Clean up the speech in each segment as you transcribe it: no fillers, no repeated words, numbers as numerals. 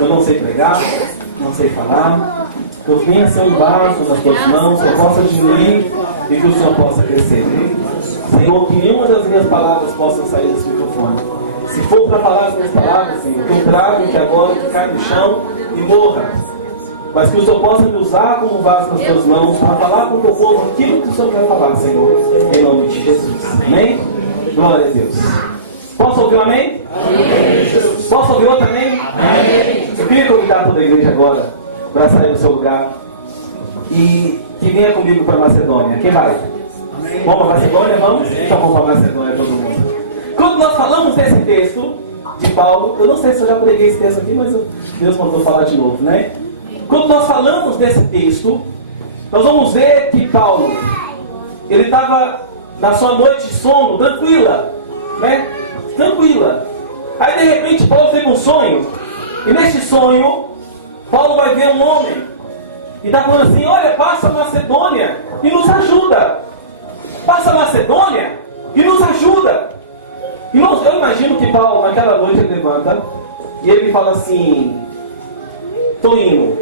eu não sei pregar, não sei falar, que eu venha ser um vaso nas tuas mãos, que eu possa diminuir e que o Senhor possa crescer. Senhor, que nenhuma das minhas palavras possam sair desse microfone. Se for para falar as minhas palavras, Senhor, que eu trago que agora que cai no chão e morra. Mas que o Senhor possa me usar como vaso nas tuas mãos para falar com o teu povo aquilo que o Senhor quer falar, Senhor. Em nome de Jesus. Amém? Glória a Deus. Posso ouvir um amém? Amém. Posso ouvir outro amém? Amém. Eu queria convidar toda a igreja agora para sair do seu lugar e que venha comigo para Macedônia. Quem vai? Amém. Vamos para Macedônia? Vamos? Então vamos para Macedônia todo mundo. Quando nós falamos desse texto de Paulo, eu não sei se eu já preguei esse texto aqui, mas Deus mandou falar de novo, né? Quando nós falamos desse texto, nós vamos ver que Paulo, ele estava na sua noite de sono, tranquila, né? Tranquila. Aí de repente Paulo teve um sonho, e nesse sonho, Paulo vai ver um homem, e está falando assim: olha, passa a Macedônia e nos ajuda. Passa a Macedônia e nos ajuda. E eu imagino que Paulo, naquela noite, ele levanta, e ele fala assim: estou indo.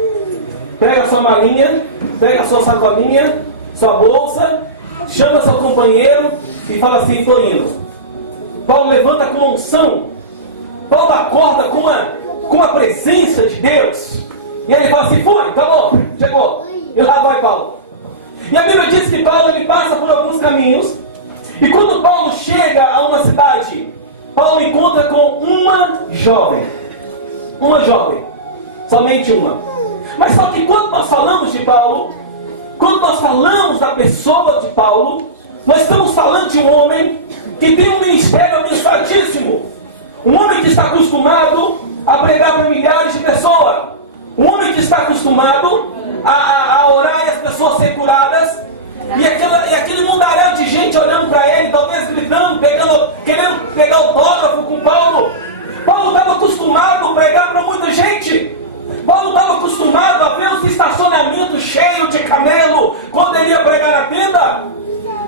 Pega a sua malinha, pega a sua sacolinha, sua bolsa, chama seu companheiro e fala assim: estou indo. Paulo levanta com uma unção. Paulo acorda com a presença de Deus. E ele fala assim: foi, acabou, chegou. E lá vai Paulo. E a Bíblia diz que Paulo ele passa por alguns caminhos. E quando Paulo chega a uma cidade, Paulo encontra com uma jovem. Uma jovem. Somente uma. Mas só que quando nós falamos de Paulo, quando nós falamos da pessoa de Paulo, nós estamos falando de um homem que tem um ministério abençoadíssimo. Um homem que está acostumado a pregar para milhares de pessoas. Um homem que está acostumado a orar e as pessoas serem curadas. E aquele mundaréu de gente olhando para ele, talvez gritando, querendo pegar autógrafo com Paulo. Paulo estava acostumado a pregar para muita gente. Paulo estava acostumado a ver os estacionamentos cheios de camelo quando ele ia pregar na tenda.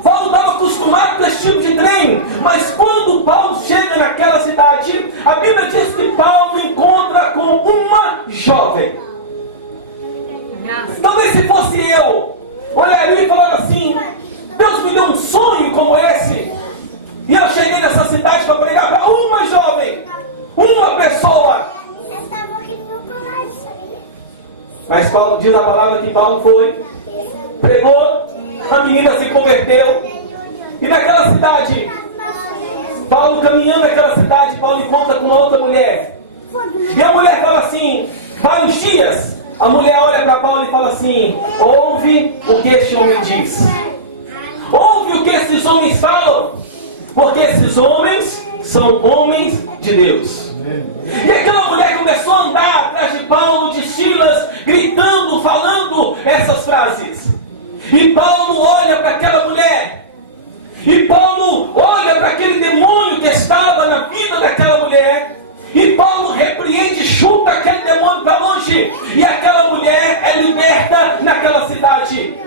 Paulo estava acostumado com esse tipo de trem. Mas quando Paulo chega naquela cidade, a Bíblia diz que Paulo encontra com uma jovem. Talvez se fosse eu, olharia e falaria assim: Deus me deu um sonho como esse, e eu cheguei nessa cidade para pregar para uma jovem, uma pessoa. Mas Paulo diz a palavra que Paulo foi, pregou, a menina se converteu, e naquela cidade, Paulo caminhando naquela cidade, Paulo encontra com uma outra mulher, e a mulher fala assim: vai uns dias. A mulher olha para Paulo e fala assim: ouve o que este homem diz. Ouve o que esses homens falam. Porque esses homens são homens de Deus. E aquela mulher começou a andar atrás de Paulo, de Silas, gritando, falando essas frases. E Paulo olha para aquela mulher. E Paulo olha para aquele demônio que estava na vida daquela mulher. E Paulo repreende, chuta aquele demônio para longe. E aquela mulher é liberta naquela cidade.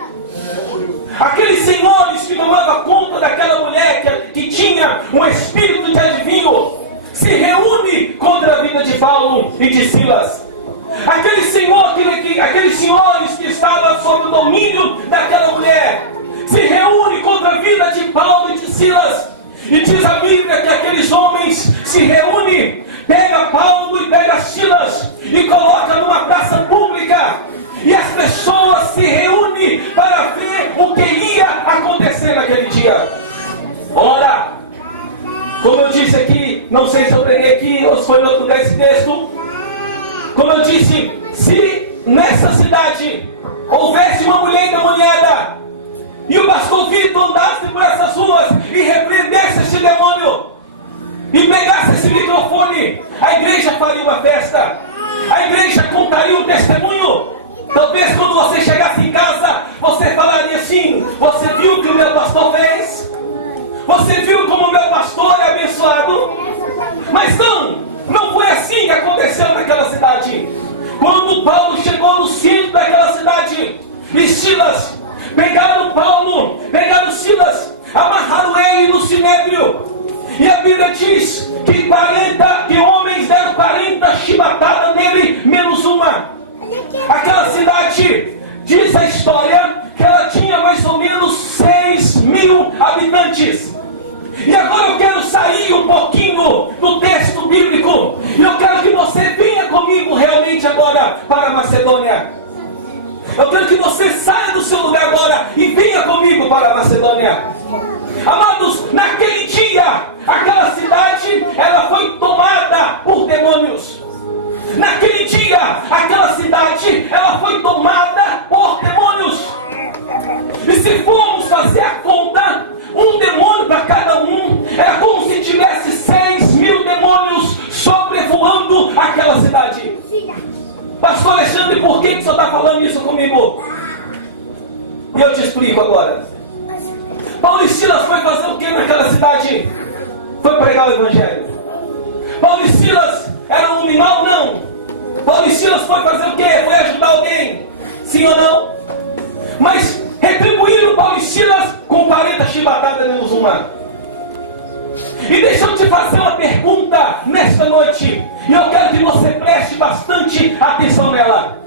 Aqueles senhores que tomavam conta daquela mulher que tinha um espírito de adivinho, se reúne contra a vida de Paulo e de Silas. Aqueles senhores que estavam sob o domínio daquela mulher se reúne contra a vida de Paulo e de Silas. E diz a Bíblia que aqueles homens se reúnem, pega Paulo e pega Silas e coloca numa praça pública. E as pessoas se reúnem para ver o que ia acontecer naquele dia. Ora, como eu disse aqui, não sei se eu preguei aqui ou se foi em outro lugar esse texto. Como eu disse, se nessa cidade houvesse uma mulher endemoniada e o pastor Vitor andasse por essas ruas e repreendesse esse demônio e pegasse esse microfone, a igreja faria uma festa, a igreja contaria um testemunho. Talvez quando você chegasse em casa, você falaria assim: você viu o que o meu pastor fez? Você viu como o meu pastor é abençoado? Mas não foi assim que aconteceu naquela cidade. Quando Paulo chegou no centro daquela cidade, e Silas, pegaram Paulo, pegaram Silas, amarraram ele no sinédrio. E a Bíblia diz que homens deram 40 chibatadas nele, Aquela cidade, diz a história, que ela tinha mais ou menos 6.000 habitantes. E agora eu quero sair um pouquinho do texto bíblico. E eu quero que você venha comigo realmente agora para a Macedônia. Eu quero que você saia do seu lugar agora e venha comigo para a Macedônia. Amados, naquele dia, aquela cidade, ela foi tomada por demônios. Naquele dia, aquela cidade, ela foi tomada por demônios. E se formos fazer a conta, um demônio para cada um, era como se tivesse 6.000 demônios sobrevoando aquela cidade. Pastor Alexandre, por que o senhor está falando isso comigo? E eu te explico agora. Paulo e Silas foi fazer o que naquela cidade? Foi pregar o evangelho. Paulo e Silas eram um mal? Não. Paulo e Silas foi fazer o que? Foi ajudar alguém? Sim ou não? Mas retribuíram Paulo e Silas com 40 chibatadas menos uma. E deixa eu te fazer uma pergunta nesta noite. E eu quero que você preste bastante atenção nela.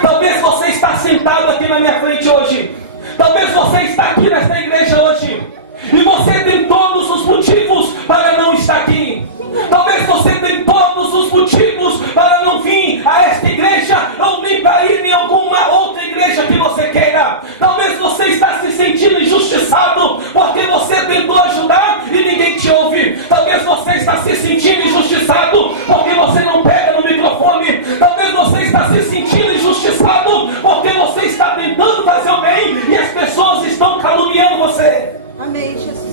Talvez você está sentado aqui na minha frente hoje. Talvez você está aqui nesta igreja hoje. E você tem todos os motivos para não estar aqui. Talvez você tenha todos os motivos para não vir a esta igreja, ou nem para ir em alguma outra igreja que você queira. Talvez você está se sentindo injustiçado porque você tentou ajudar e ninguém te ouve. Talvez você está se sentindo injustiçado porque você não pega no microfone. Talvez você está se sentindo injustiçado porque você está tentando fazer o bem e as pessoas estão caluniando você. Amém, Jesus.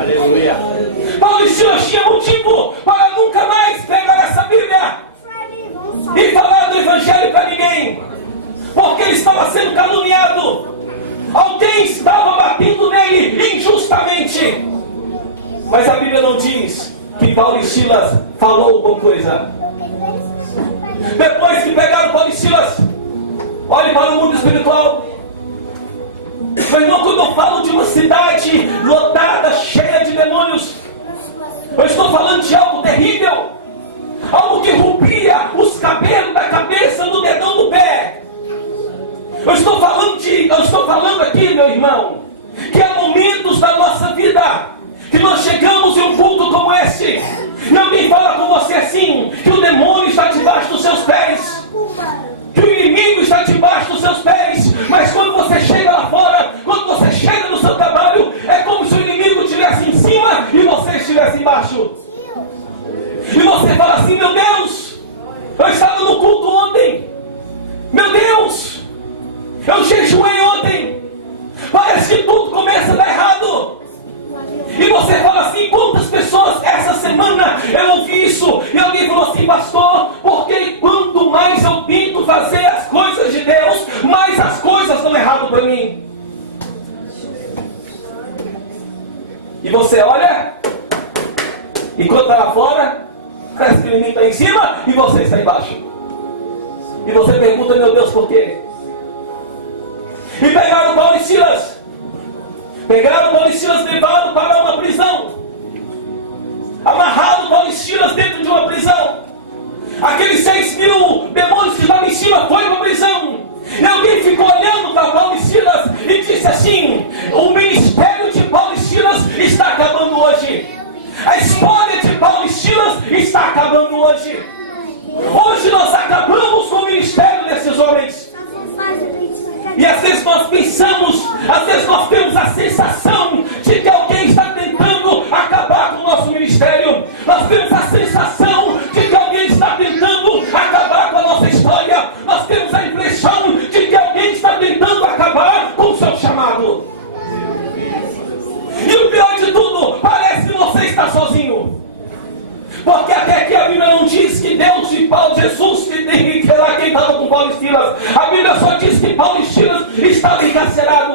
Aleluia. Paulo e Silas tinham motivo para nunca mais pegar essa Bíblia e falar do Evangelho para ninguém, porque ele estava sendo caluniado. Alguém estava batendo nele injustamente. Mas a Bíblia não diz que Paulo e Silas falou alguma coisa. Depois que pegaram Paulo e Silas, olhe para o mundo espiritual. Meu irmão, quando eu falo de uma cidade lotada, cheia de demônios, eu estou falando de algo terrível, algo que rompia os cabelos da cabeça do dedão do pé. Eu estou falando aqui, meu irmão, que há momentos da nossa vida que nós chegamos em um culto como este, e alguém fala com você assim, que o demônio está debaixo dos seus pés, que o inimigo está debaixo dos seus pés, mas quando você chega lá fora, quando você chega no seu trabalho, é como se o inimigo estivesse em cima e você estivesse embaixo. E você fala assim: meu Deus, eu estava no culto ontem, meu Deus, eu jejuei ontem, parece que tudo começa a dar errado. E você fala assim: quantas pessoas essa semana eu ouvi isso? E alguém falou assim: pastor, porque quanto mais eu tento fazer as coisas de Deus, mais as coisas dão errado para mim. E você olha, enquanto está lá fora, parece que o inimigo está em cima e você está embaixo. E você pergunta: meu Deus, por quê? E pegaram Paulo e Silas. Levaram para uma prisão. Amarrado Paulo e Silas dentro de uma prisão. Aqueles 6.000 demônios que estavam em cima foi para a prisão. E alguém ficou olhando para Paulo e Silas e disse assim: o ministério de Paulo e Silas está acabando hoje. A história de Paulo e Silas está acabando hoje. Hoje nós acabamos com o ministério desses homens. E às vezes nós pensamos, às vezes nós temos a sensação de que alguém está tentando acabar com o nosso ministério. Nós temos a sensação de que alguém está tentando acabar com a nossa história. Nós temos a impressão de que alguém está tentando acabar com o seu chamado. E o pior de tudo, parece que você está sozinho. Porque até aqui a Bíblia não diz que Deus e Paulo, Jesus, que lá quem estava com Paulo e Silas. A Bíblia só diz que Paulo e Silas estavam encarcerados.